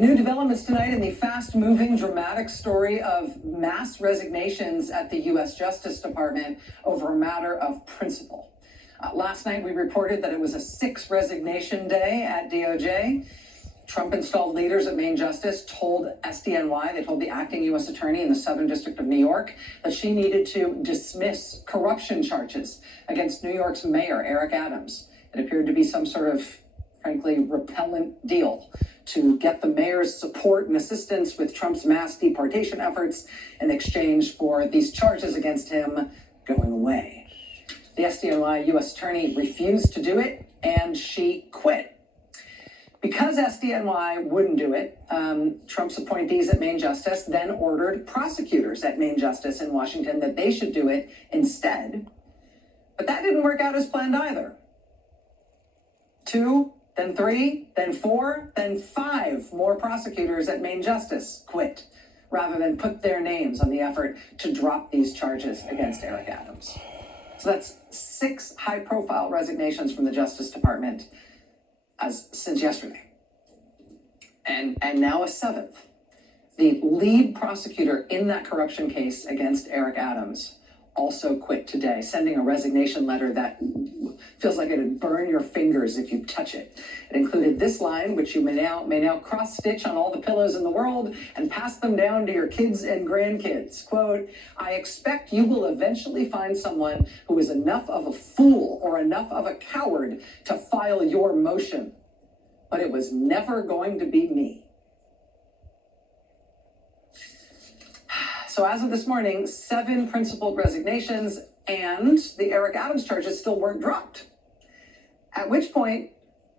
New developments tonight in the fast-moving, dramatic story of mass resignations at the U.S. Justice Department over a matter of principle. Last night, we reported that it was a 6 resignation day at DOJ. Trump-installed leaders at Maine Justice told SDNY, they told the acting U.S. attorney in the Southern District of New York, that she needed to dismiss corruption charges against New York's mayor, Eric Adams. It appeared to be some sort of, frankly, repellent deal to get the mayor's support and assistance with Trump's mass deportation efforts in exchange for these charges against him going away. The SDNY U.S. attorney refused to do it, and she quit. Because SDNY wouldn't do it, Trump's appointees at Maine Justice then ordered prosecutors at Maine Justice in Washington that they should do it instead. But that didn't work out as planned either. 2, then 3, then 4, then 5 more prosecutors at Maine Justice quit, rather than put their names on the effort to drop these charges against Eric Adams. So that's 6 high-profile resignations from the Justice Department since yesterday. And now a 7th. The lead prosecutor in that corruption case against Eric Adams also quit today, sending a resignation letter that feels like it'd burn your fingers if you touch it. It included this line, which you may now cross-stitch on all the pillows in the world and pass them down to your kids and grandkids. Quote, "I expect you will eventually find someone who is enough of a fool or enough of a coward to file your motion, but it was never going to be me." So as of this morning, 7 principled resignations, and the Eric Adams charges still weren't dropped. At which point,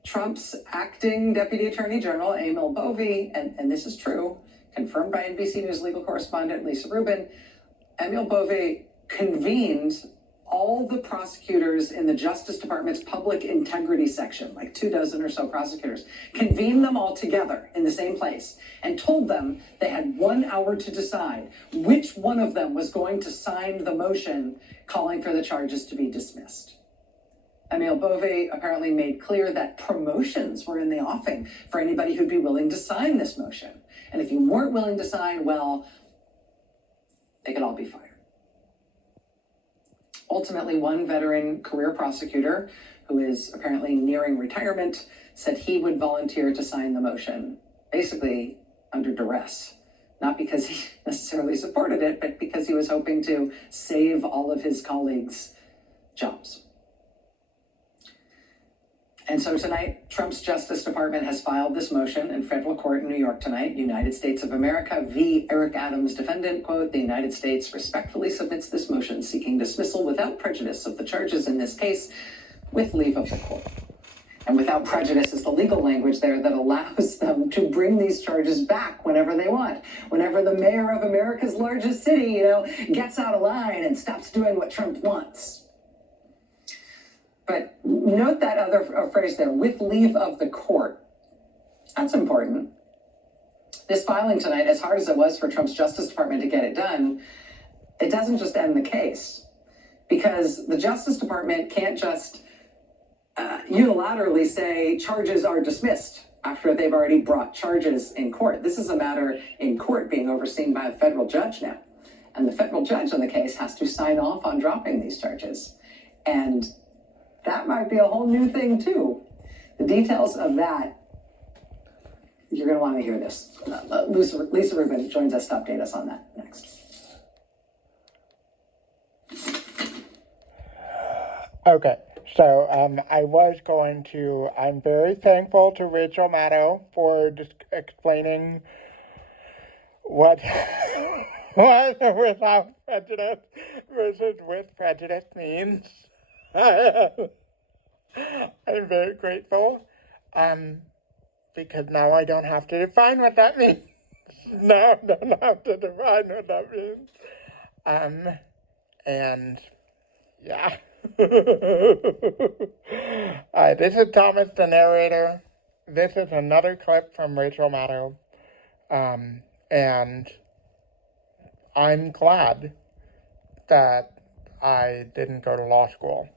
Trump's acting Deputy Attorney General, Emil Bovee, and this is true, confirmed by NBC News legal correspondent Lisa Rubin, Emil Bovee convened all the prosecutors in the Justice Department's public integrity section, like 24 or so prosecutors, convened them all together in the same place and told them they had 1 hour to decide which one of them was going to sign the motion calling for the charges to be dismissed. Emil Bovee apparently made clear that promotions were in the offing for anybody who'd be willing to sign this motion. And if you weren't willing to sign, well, they could all be fired. Ultimately, one veteran career prosecutor, who is apparently nearing retirement, said he would volunteer to sign the motion, basically under duress. Not because he necessarily supported it, but because he was hoping to save all of his colleagues' jobs. And so tonight, Trump's Justice Department has filed this motion in federal court in New York tonight. United States of America v. Eric Adams defendant, quote, "The United States respectfully submits this motion seeking dismissal without prejudice of the charges in this case with leave of the court." And without prejudice is the legal language there that allows them to bring these charges back whenever they want. Whenever the mayor of America's largest city, gets out of line and stops doing what Trump wants. But note that other phrase there, with leave of the court. That's important. This filing tonight, as hard as it was for Trump's Justice Department to get it done, it doesn't just end the case. Because the Justice Department can't just unilaterally say charges are dismissed after they've already brought charges in court. This is a matter in court being overseen by a federal judge now. And the federal judge on the case has to sign off on dropping these charges. And that might be a whole new thing, too. The details of that, you're going to want to hear this. Lisa Rubin joins us to update us on that next. Okay, so I'm very thankful to Rachel Maddow for just explaining what without prejudice versus with prejudice means. I'm very grateful, because now I don't have to define what that means. Now I don't have to define what that means. And yeah. This is Thomas, the narrator. This is another clip from Rachel Maddow. And I'm glad that I didn't go to law school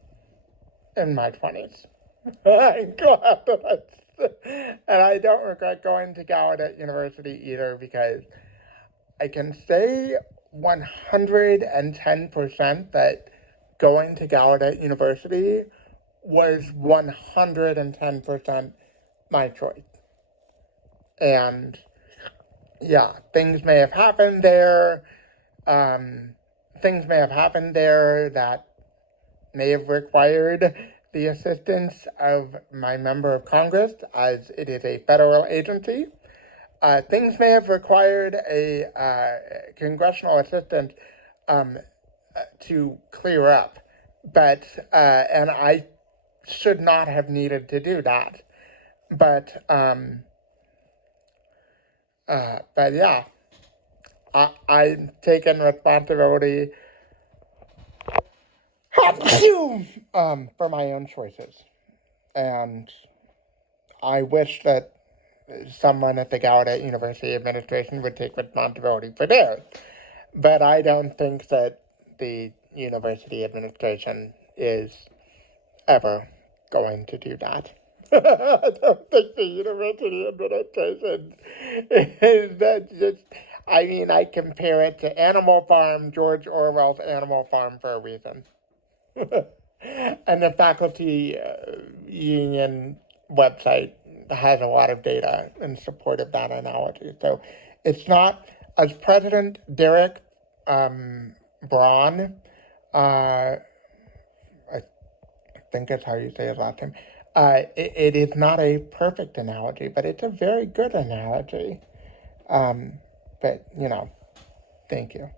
in my 20s. I'm glad that I And I don't regret going to Gallaudet University either, because I can say 110% that going to Gallaudet University was 110% my choice. And yeah, things may have happened there. Things may have happened there that may have required the assistance of my member of Congress, as it is a federal agency. Things may have required a congressional assistant to clear up, but and I should not have needed to do that. But yeah, I've taken responsibility for my own choices, and I wish that someone at the Gallaudet University administration would take responsibility for theirs. But I don't think that the university administration is ever going to do that. I don't think the university administration is that just, I mean, I compare it to Animal Farm, George Orwell's Animal Farm, for a reason. And the faculty union website has a lot of data in support of that analogy. So it's not, as President Derek Braun, I think that's how you say his last name, it is not a perfect analogy, but it's a very good analogy. But, thank you.